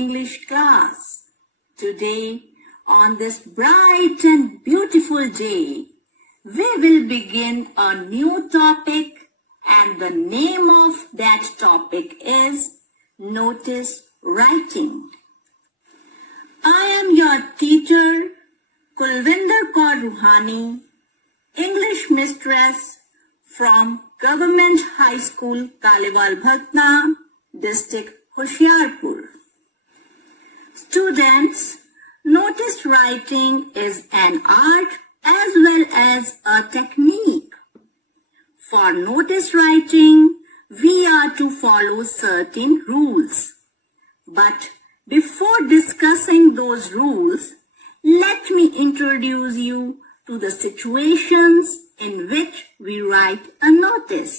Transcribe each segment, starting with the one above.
English class. Today, on this bright and beautiful day, we will begin a new topic, and the name of that topic is Notice Writing. I am your teacher, Kulvinder Kaur Ruhani, English mistress from Government High School, Kaliwal Bhatna, District Hoshiarpur. Students, notice writing is an art as well as a technique. For notice writing, we are to follow certain rules. But before discussing those rules, let me introduce you to the situations in which we write a notice.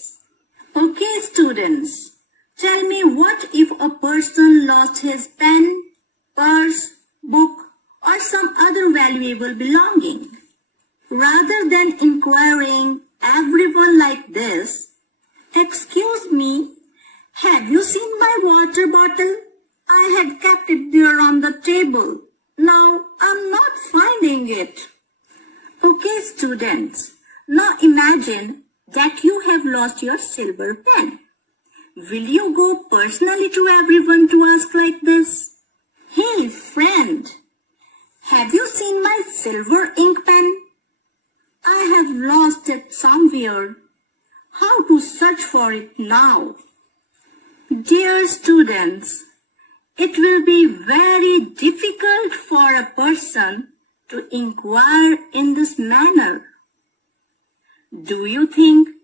Okay, students, tell me, what if a person lost his pen, purse, book, or some other valuable belonging? Rather than inquiring everyone like this, "Excuse me, have you seen my water bottle? I had kept it there on the table. Now I'm not finding it." Okay, students, now imagine that you have lost your silver pen. Will you go personally to everyone to ask like this? "Hey friend, have you seen my silver ink pen? I have lost it somewhere. How to search for it now?" Dear students, it will be very difficult for a person to inquire in this manner. Do you think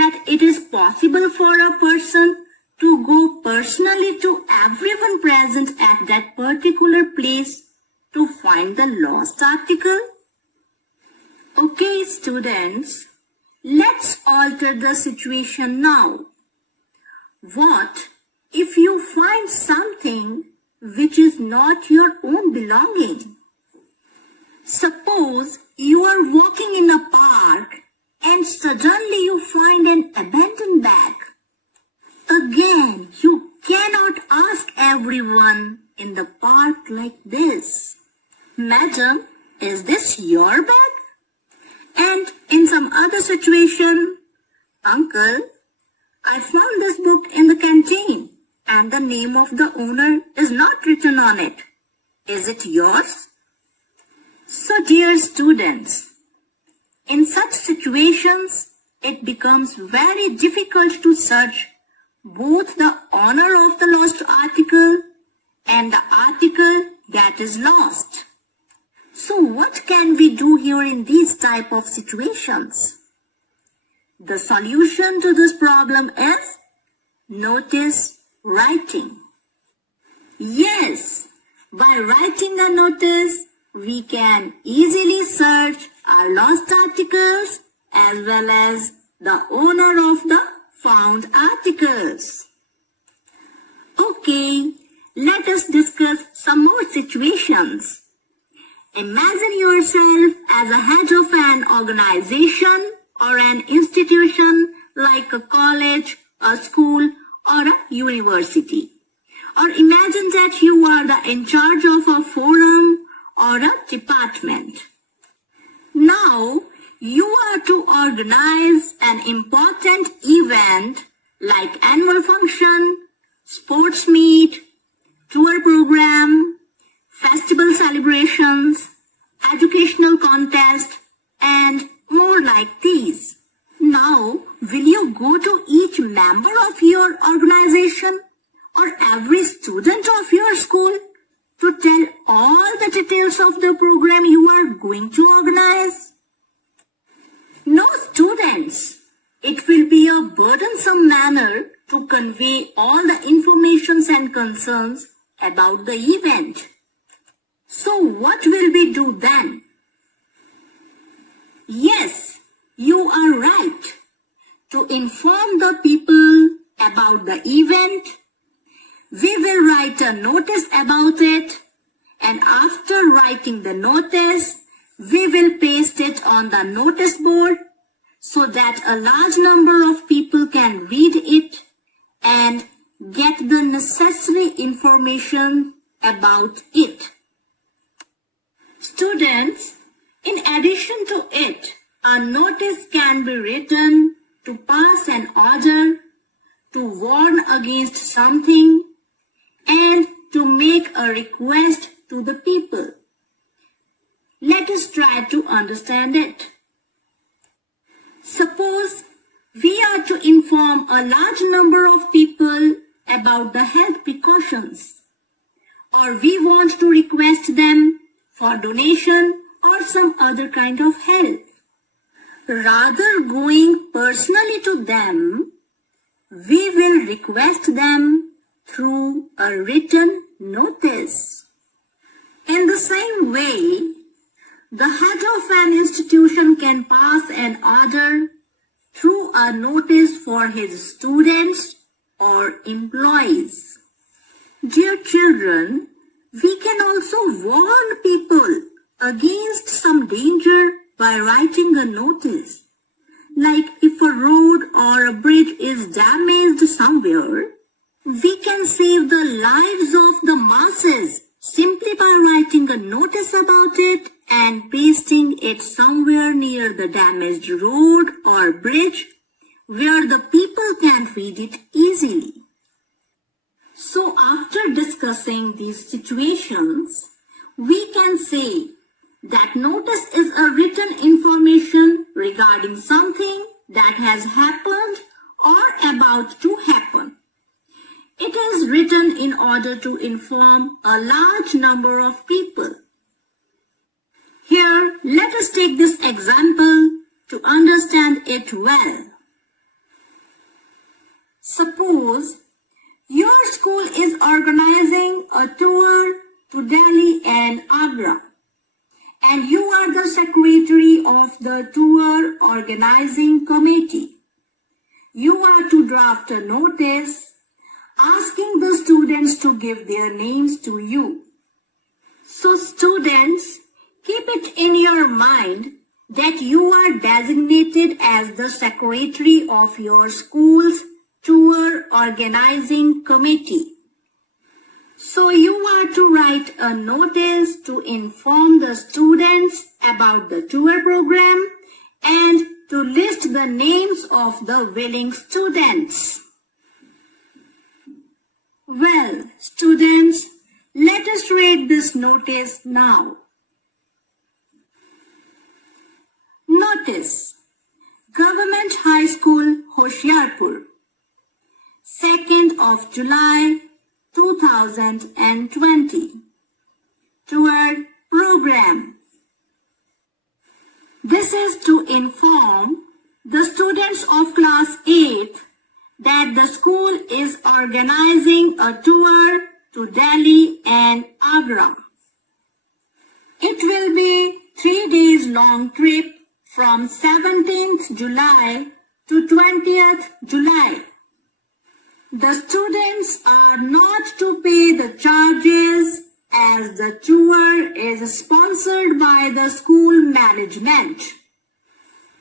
that it is possible for a person to go personally to everyone present at that particular place to find the lost article? Okay, students, let's alter the situation now. What if you find something which is not your own belonging? Suppose you are walking in a park and suddenly you find an abandoned bag. Again, you cannot ask everyone in the park like this, "Madam, is this your bag?" And in some other situation, "Uncle, I found this book in the canteen and the name of the owner is not written on it. Is it yours?" So dear students, in such situations, it becomes very difficult to search both the owner of the lost article and the article that is lost. So what can we do here in these type of situations? The solution to this problem is notice writing. Yes, by writing a notice, we can easily search our lost articles as well as the owner of the found articles. Okay, let us discuss some more situations. Imagine yourself as a head of an organization or an institution like a college, a school, or a university. Or imagine that you are in charge of a forum or a department. Now, you are to organize an important event like annual function, sports meet, tour program, festival celebrations, educational contest, and more like these. Now, will you go to each member of your organization or every student of your school to tell all the details of the program you are going to organize? No, students. It will be a burdensome manner to convey all the informations and concerns about the event. So what will we do then? Yes, you are right. To inform the people about the event, we will write a notice about it, and after writing the notice, we will paste it on the notice board so that a large number of people can read it and get the necessary information about it. Students, in addition to it, a notice can be written to pass an order, to warn against something, and to make a request to the people. Let us try to understand it. Suppose we are to inform a large number of people about the health precautions, or we want to request them for donation or some other kind of help. Rather going personally to them, we will request them through a written notice. In the same way, the head of an institution can pass an order through a notice for his students or employees. Dear children, we can also warn people against some danger by writing a notice. Like if a road or a bridge is damaged somewhere, we can save the lives of the masses simply by writing a notice about it and pasting it somewhere near the damaged road or bridge where the people can read it easily. So after discussing these situations, we can say that notice is a written information regarding something that has happened or about to happen. It is written in order to inform a large number of people. Here, let us take this example to understand it well. Suppose your school is organizing a tour to Delhi and Agra, and you are the secretary of the tour organizing committee. You are to draft a notice asking the students to give their names to you. So students, keep it in your mind that you are designated as the secretary of your school's tour organizing committee. So you are to write a notice to inform the students about the tour program and to list the names of the willing students. Well, students, let us read this notice now. Notice: Government High School, Hoshiarpur, 2nd of July 2020. Tour program. This is to inform the students of class 8th that the school is organizing a tour to Delhi and Agra. It will be 3 days long trip from 17th July to 20th July. The students are not to pay the charges as the tour is sponsored by the school management.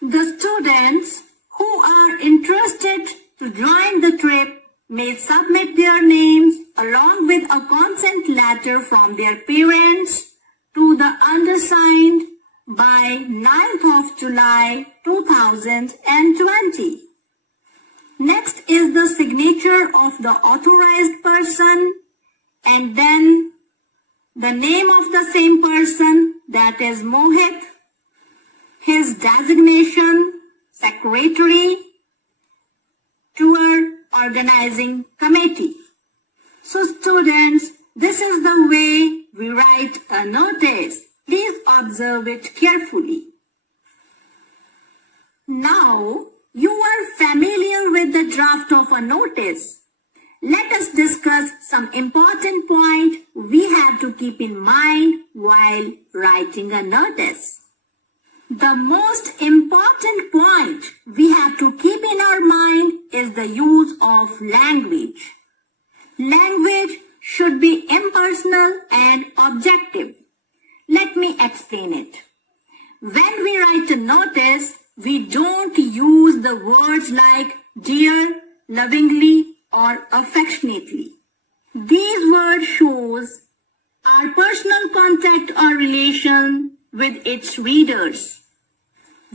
The students who are interested to join the trip may submit their names along with a consent letter from their parents to the undersigned by 9th of July 2020. Next is the signature of the authorized person and then the name of the same person, that is Mohit, his designation, secretary, tour organizing committee. So students, this is the way we write a notice. Please observe it carefully. Now, you are familiar with the draft of a notice. Let us discuss some important points we have to keep in mind while writing a notice. The most important point we have to keep in our mind is the use of language. Language should be impersonal and objective. Let me explain it. When we write a notice, we don't use the words like dear, lovingly, or affectionately. These words shows our personal contact or relation with its readers.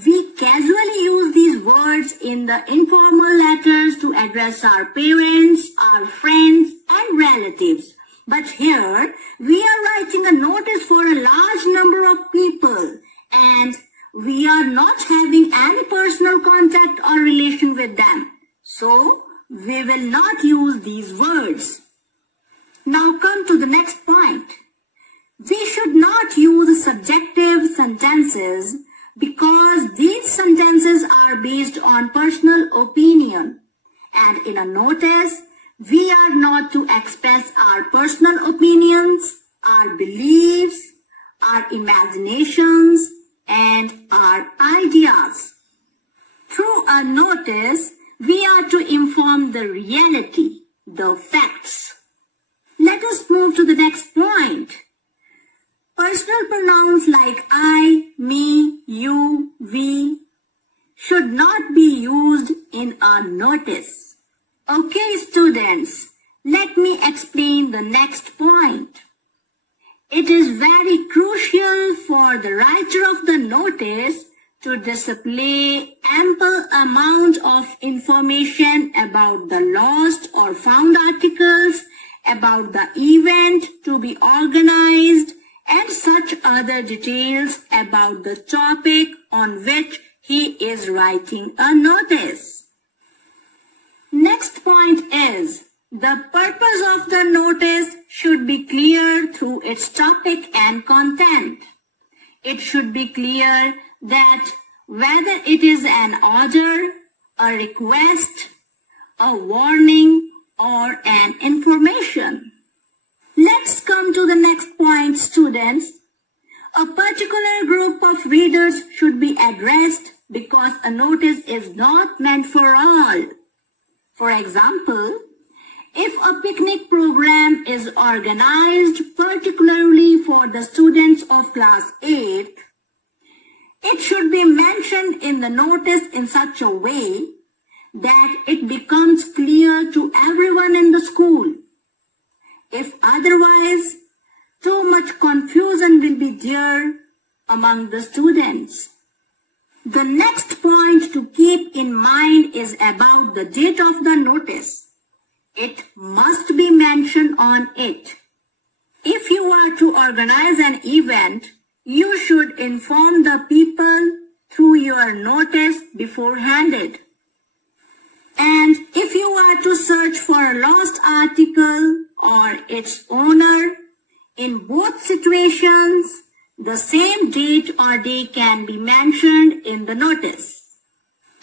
We casually use these words in the informal letters to address our parents, our friends, and relatives. But here, we are writing a notice for a large number of people, and we are not having any personal contact or relation with them. So, we will not use these words. Now come to the next point. We should not use subjective sentences because these sentences are based on personal opinion. And in a notice, we are not to express our personal opinions, our beliefs, our imaginations, and our ideas. Through a notice, we are to inform the reality, the facts. Let us move to the next point. Personal pronouns like I, me, you, we should not be used in a notice. Okay, students, let me explain the next point. It is very crucial for the writer of the notice to display ample amount of information about the lost or found articles, about the event to be organized, and such other details about the topic on which he is writing a notice. Next point is, the purpose of the notice should be clear through its topic and content. It should be clear that whether it is an order, a request, a warning, or an information. Let's come to the next point, students. A particular group of readers should be addressed because a notice is not meant for all. For example, if a picnic program is organized particularly for the students of class 8th, it should be mentioned in the notice in such a way that it becomes clear to everyone in the school. If otherwise, too much confusion will be there among the students. The next point to keep in mind is about the date of the notice. It must be mentioned on it. If you are to organize an event, you should inform the people through your notice beforehand. And if you are to search for a lost article or its owner, in both situations, the same date or day can be mentioned in the notice.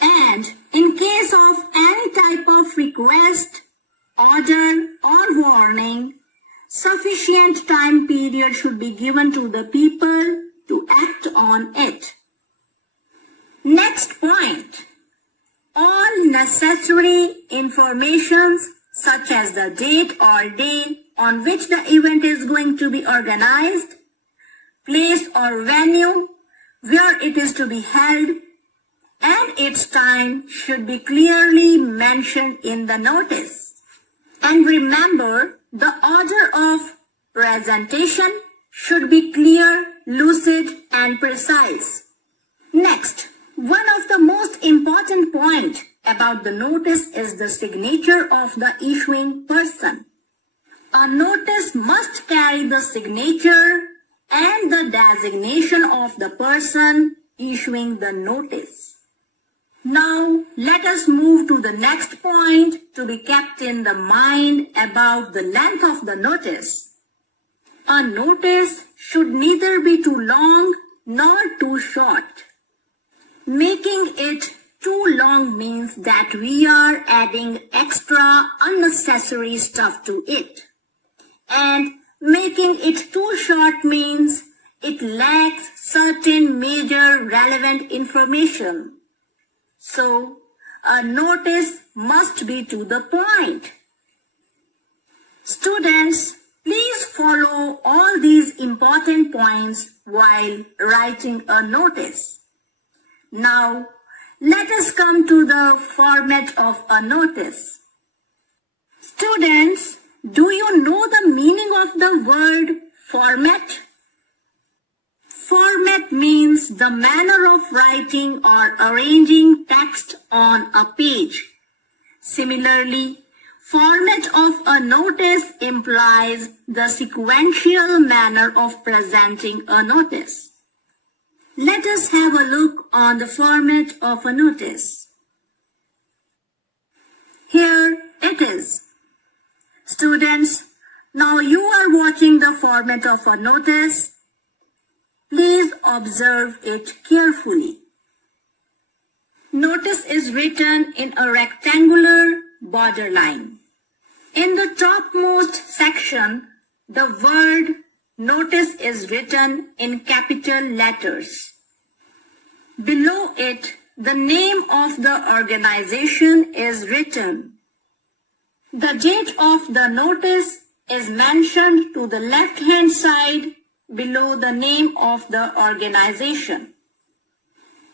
And in case of any type of request, order, or warning, sufficient time period should be given to the people to act on it. Next point. All necessary informations such as the date or day on which the event is going to be organized, place or venue where it is to be held, and its time should be clearly mentioned in the notice. And remember, the order of presentation should be clear, lucid, and precise. Next, one of the most important points about the notice is the signature of the issuing person. A notice must carry the signature and the designation of the person issuing the notice. Now, let us move to the next point to be kept in the mind about the length of the notice. A notice should neither be too long nor too short. Making it too long means that we are adding extra unnecessary stuff to it. And making it too short means it lacks certain major relevant information. So, a notice must be to the point. Students, please follow all these important points while writing a notice. Now, let us come to the format of a notice. Students, do you know the meaning of the word Format. Format means the manner of writing or arranging text on a page. Similarly, format of a notice implies the sequential manner of presenting a notice. Let us have a look on the format of a notice. Here it is. Students, now you are watching the format of a notice. Please observe it carefully. Notice is written in a rectangular borderline. In the topmost section, the word notice is written in capital letters. Below it, the name of the organization is written. The date of the notice is mentioned to the left-hand side below the name of the organization.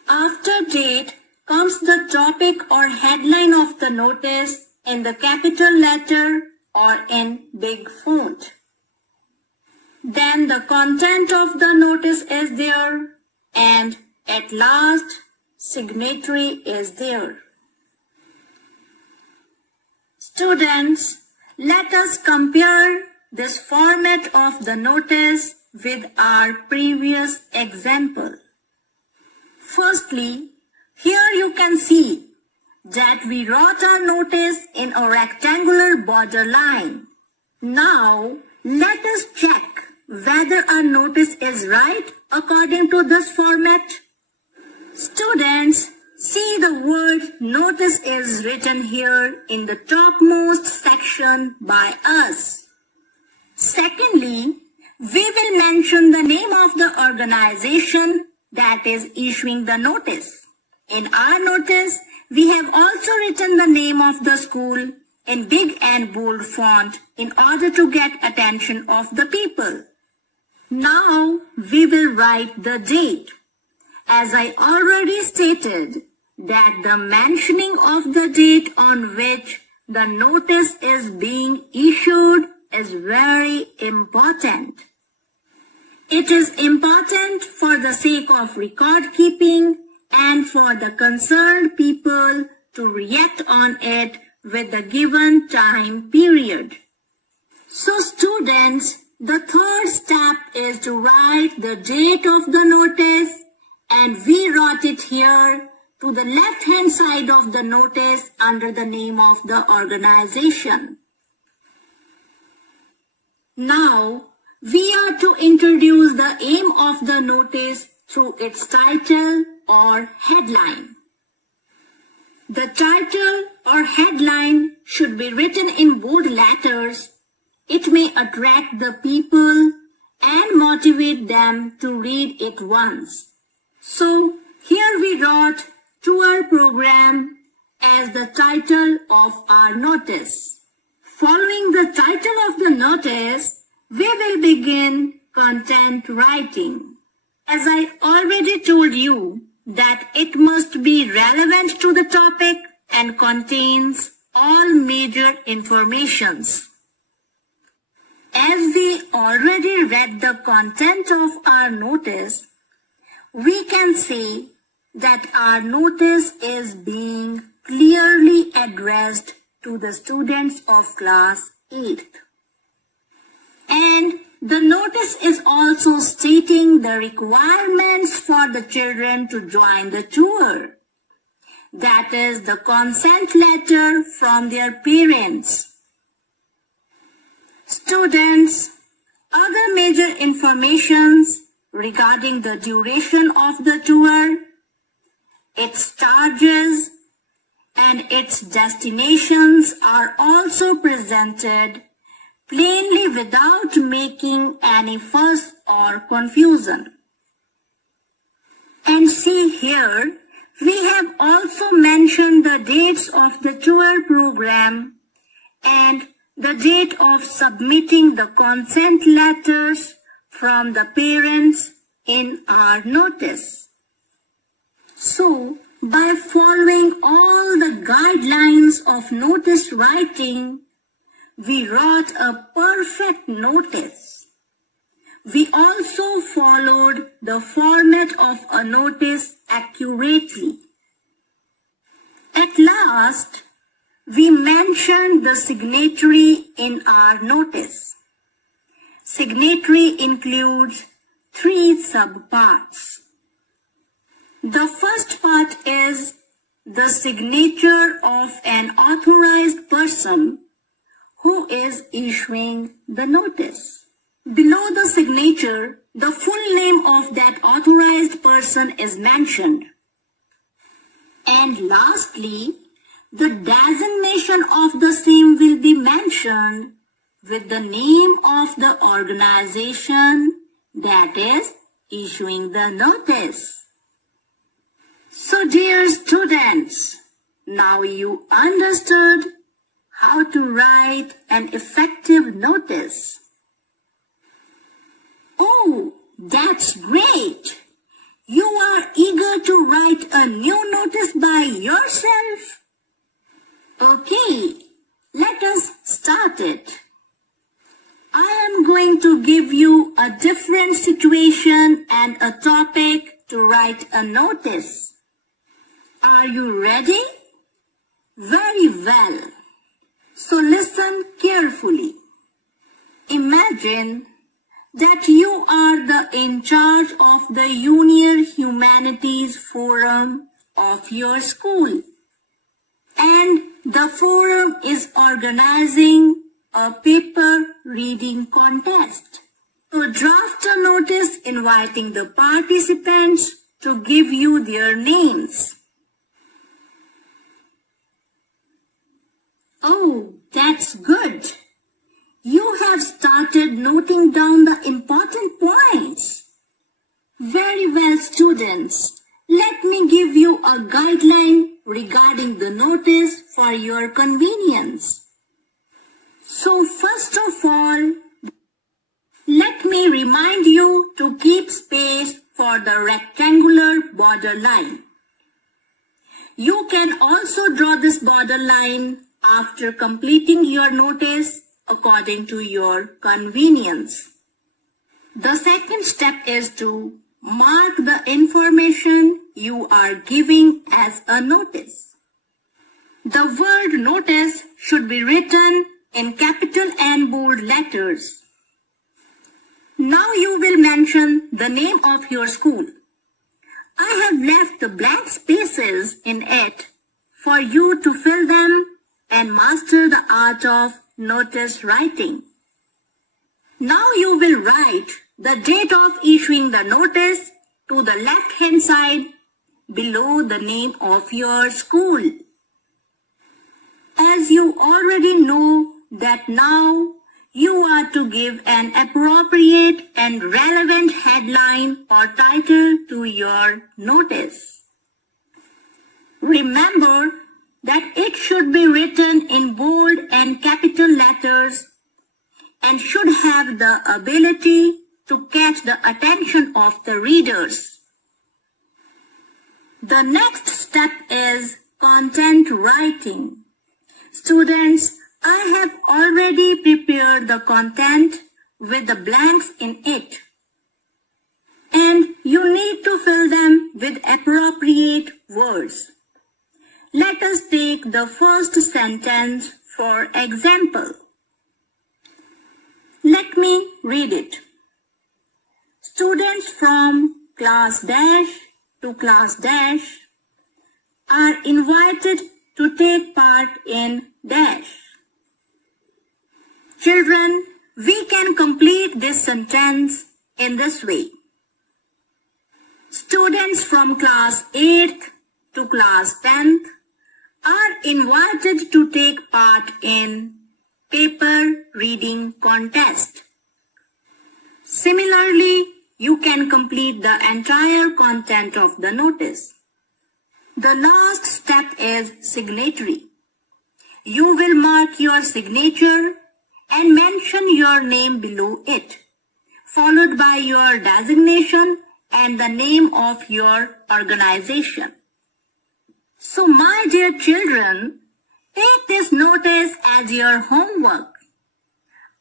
After date comes the topic or headline of the notice in the capital letter or in big font. Then the content of the notice is there, and at last, signatory is there. Students, let us compare this format of the notice with our previous example. Firstly, here you can see that we wrote our notice in a rectangular borderline. Now, let us check whether our notice is right according to this format. Students, see the word notice is written here in the topmost section by us. Secondly, we will mention the name of the organization that is issuing the notice. In our notice, we have also written the name of the school in big and bold font in order to get attention of the people. Now we will write the date. As I already stated, that the mentioning of the date on which the notice is being issued is very important. It is important for the sake of record keeping and for the concerned people to react on it with the given time period. So students, the third step is to write the date of the notice, and we wrote it here to the left-hand side of the notice under the name of the organization. Now, we are to introduce the aim of the notice through its title or headline. The title or headline should be written in bold letters. It may attract the people and motivate them to read it once. So, here we wrote tour program as the title of our notice. Following the title of the notice, we will begin content writing. As I already told you that it must be relevant to the topic and contains all major informations. As we already read the content of our notice, we can say that our notice is being clearly addressed to the students of class 8th. And the notice is also stating the requirements for the children to join the tour. That is the consent letter from their parents. Students, other major informations regarding the duration of the tour, its charges, and its destinations are also presented plainly without making any fuss or confusion. And see here, we have also mentioned the dates of the tour program and the date of submitting the consent letters from the parents in our notice. So, by following all the guidelines of notice writing, we wrote a perfect notice. We also followed the format of a notice accurately. At last, we mentioned the signatory in our notice. Signatory includes 3 subparts. The first part is the signature of an authorized person who is issuing the notice. Below the signature, the full name of that authorized person is mentioned. And lastly, the designation of the same will be mentioned with the name of the organization that is issuing the notice. So dear students, now you understood how to write an effective notice. Oh, that's great! You are eager to write a new notice by yourself? Okay, let us start it. I am going to give you a different situation and a topic to write a notice. Are you ready? Very well. So listen carefully. Imagine that you are the in charge of the Junior Humanities Forum of your school, and the forum is organizing a paper reading contest. So draft a notice inviting the participants to give you their names. Oh, that's good. You have started noting down the important points. Very well, students. Let me give you a guideline regarding the notice for your convenience. So first of all, let me remind you to keep space for the rectangular border line. You can also draw this border line after completing your notice according to your convenience. The second step is to mark the information you are giving as a notice. The word notice should be written in capital and bold letters. Now you will mention the name of your school. I have left the blank spaces in it for you to fill them and master the art of notice writing. Now you will write the date of issuing the notice to the left-hand side below the name of your school. As you already know that now you are to give an appropriate and relevant headline or title to your notice. Remember that it should be written in bold and capital letters and should have the ability to catch the attention of the readers. The next step is content writing. Students, I have already prepared the content with the blanks in it, and you need to fill them with appropriate words. Let us take the first sentence for example. Let me read it. Students from class dash to class dash are invited to take part in dash. Children, we can complete this sentence in this way. Students from class 8th to class 10th are invited to take part in paper reading contest. Similarly, you can complete the entire content of the notice. The last step is signatory. You will mark your signature and mention your name below it, followed by your designation and the name of your organization. So my dear children, take this notice as your homework.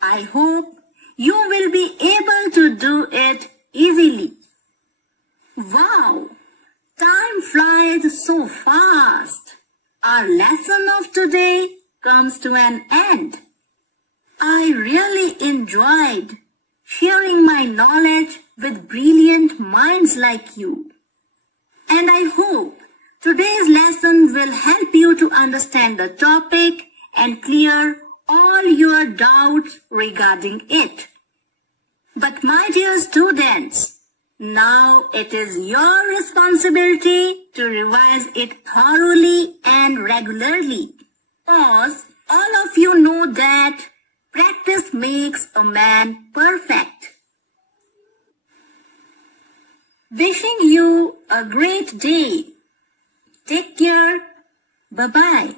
I hope you will be able to do it easily. Wow! Time flies so fast. Our lesson of today comes to an end. I really enjoyed sharing my knowledge with brilliant minds like you. And I hope today's lesson will help you to understand the topic and clear all your doubts regarding it. But my dear students, now it is your responsibility to revise it thoroughly and regularly, because all of you know that practice makes a man perfect. Wishing you a great day. Take care. Bye-bye.